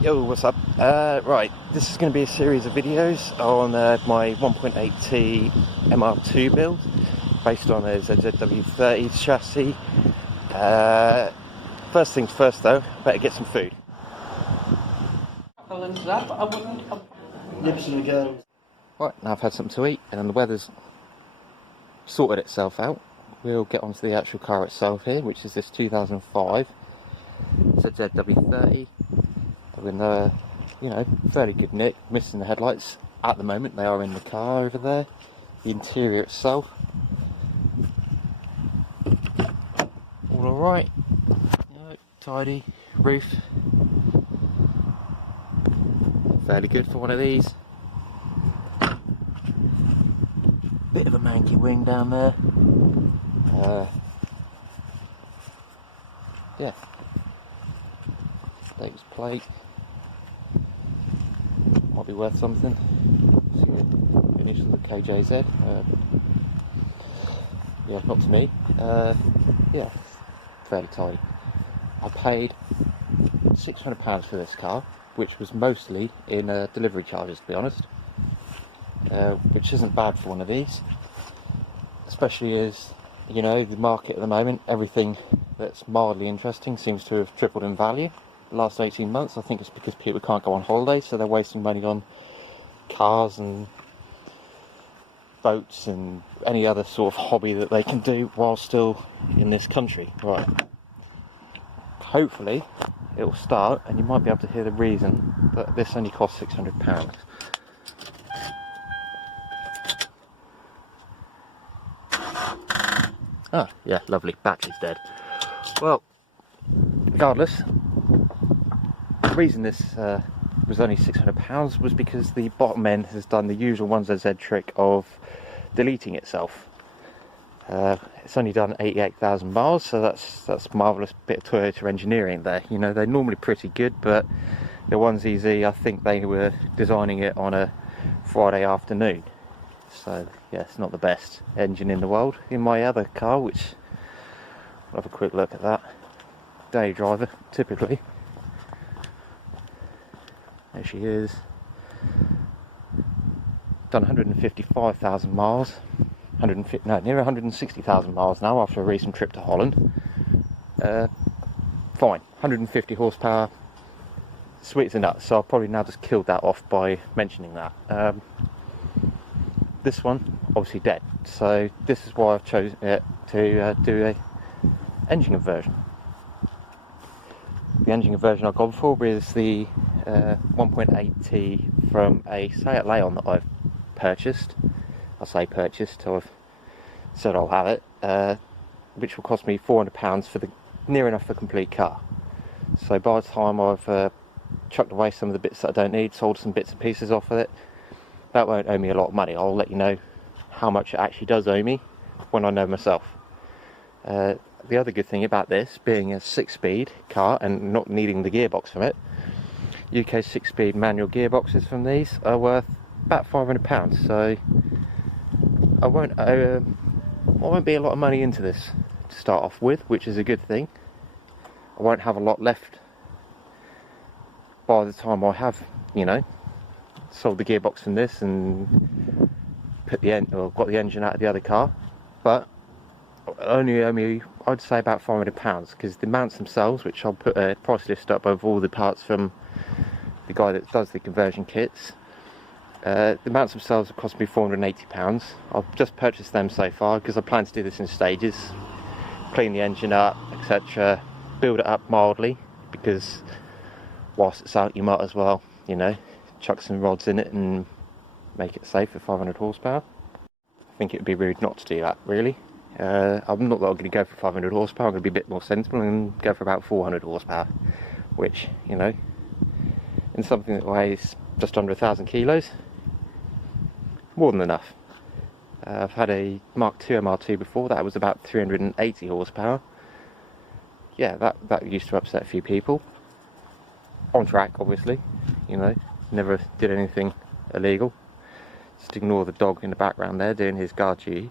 Yo, what's up? Right, this is going to be a series of videos on my 1.8T MR2 build based on a zzw30 chassis. First things first though, better get some food. Nips and girls. Right, now I've had something to eat and the weather's sorted itself out. We'll get onto the actual car itself here, which is this 2005 zzw30. With fairly good nick, missing the headlights at the moment. They are in the car over there. The interior itself, all alright, tidy. Roof, fairly good for one of these. Bit of a manky wing down there. Yeah, Dave's plate. Might be worth something. So initials of KJZ. Yeah, not to me. Yeah, fairly tidy. I paid £600 for this car, which was mostly in delivery charges, to be honest. Which isn't bad for one of these, especially as the market at the moment, everything that's mildly interesting seems to have tripled in value. The last 18 months. I think it's because people can't go on holiday, so they're wasting money on cars and boats and any other sort of hobby that they can do while still in this country. Right, hopefully it will start and you might be able to hear the reason that this only costs £600. Ah, yeah, lovely, battery's dead. Well, regardless, the reason this was only £600 was because the bottom end has done the usual 1ZZ trick of deleting itself. It's only done 88,000 miles, so that's a marvellous bit of Toyota engineering there. They're normally pretty good, but the 1ZZ, I think they were designing it on a Friday afternoon. So yeah, it's not the best engine in the world. In my other car, which I'll have a quick look at that, day driver typically. There she is. Done 155,000 miles. Near 160,000 miles now after a recent trip to Holland. Fine, 150 horsepower. Sweet as a nut. So I'll probably now just killed that off by mentioning that. This one obviously dead. So this is why I've chosen it to do a engine conversion. The engine conversion I've gone for is the 1.8T from a Seat Leon that I've purchased. I say purchased, I've said I'll have it, which will cost me £400 for the near enough a complete car. So by the time I've chucked away some of the bits that I don't need, sold some bits and pieces off of it, that won't owe me a lot of money. I'll let you know how much it actually does owe me when I know myself. The other good thing about this being a 6-speed car and not needing the gearbox from it, UK 6-speed manual gearboxes from these are worth about £500, so I won't be a lot of money into this to start off with, which is a good thing. I won't have a lot left by the time I have, sold the gearbox from this and got the engine out of the other car, but only owe me, I'd say, about £500, because the mounts themselves, which I'll put a price list up of all the parts from the guy that does the conversion kits, the mounts themselves have cost me £480. I've just purchased them so far because I plan to do this in stages, clean the engine up, etc., build it up mildly, because whilst it's out you might as well, chuck some rods in it and make it safe for 500 horsepower. I think it would be rude not to do that, really. I'm not going to go for 500 horsepower, I'm going to be a bit more sensible and go for about 400 horsepower, which, in something that weighs just under 1,000 kilos, more than enough. I've had a Mark II MR2 before, that was about 380 horsepower. Yeah, that used to upset a few people. On track, obviously, never did anything illegal. Just ignore the dog in the background there doing his guard duty.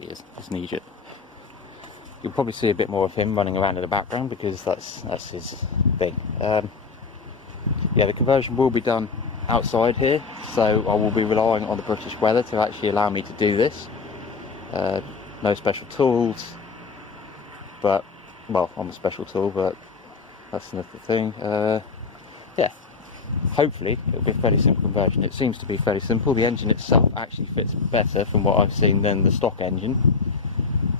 He is, he's an Egypt. you'll probably see a bit more of him running around in the background because that's his thing. Yeah, the conversion will be done outside here, so I will be relying on the British weather to actually allow me to do this. No special tools, but, well, I'm a special tool, but that's another thing. Yeah, hopefully it'll be a fairly simple conversion. It seems to be fairly simple. The engine itself actually fits better from what I've seen than the stock engine.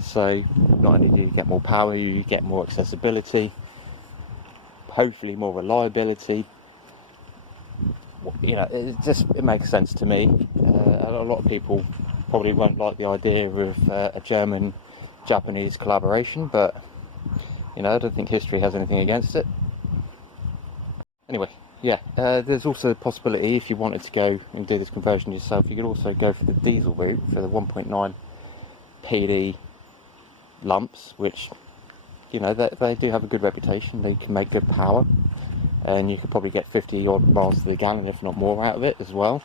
So not only do you get more power, you get more accessibility, hopefully more reliability. You know, it makes sense to me. A lot of people probably won't like the idea of a German-Japanese collaboration, but you know, I don't think history has anything against it. Anyway, yeah, there's also the possibility, if you wanted to go and do this conversion yourself, you could also go for the diesel route, for the 1.9 PD lumps, which, you know, they do have a good reputation. They can make good power, and you could probably get 50 odd miles to the gallon, if not more, out of it as well.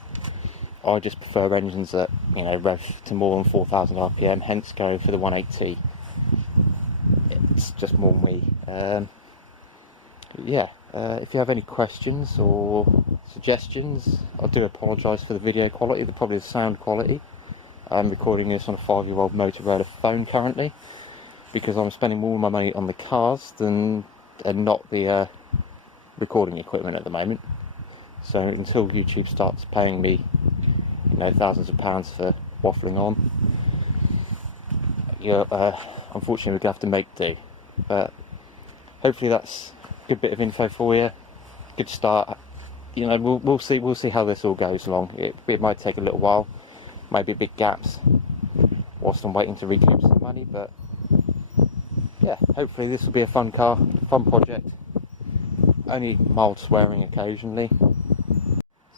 I just prefer engines that, you know, rev to more than 4,000 RPM, hence go for the 180. It's just more me. Yeah, if you have any questions or suggestions, I do apologise for the video quality, probably the sound quality. I'm recording this on a 5-year-old Motorola phone currently, because I'm spending more of my money on the cars and not the recording equipment at the moment. So until YouTube starts paying me, you know, thousands of pounds for waffling on, yeah, unfortunately we're going to have to make do. But hopefully that's a good bit of info for you. Good start. You know, we'll see how this all goes along. It might take a little while, maybe big gaps whilst I'm waiting to recoup some money, but yeah, hopefully this will be a fun car, fun project. Only mild swearing occasionally.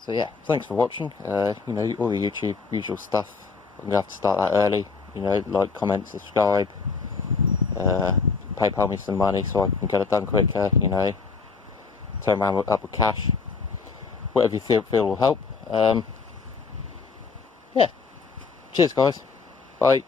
So yeah, thanks for watching. You know, all the YouTube usual stuff. I'm gonna have to start that early. You know, like, comment, subscribe, PayPal me some money so I can get it done quicker. You know, turn around up with cash. Whatever you feel will help. Yeah. Cheers, guys. Bye.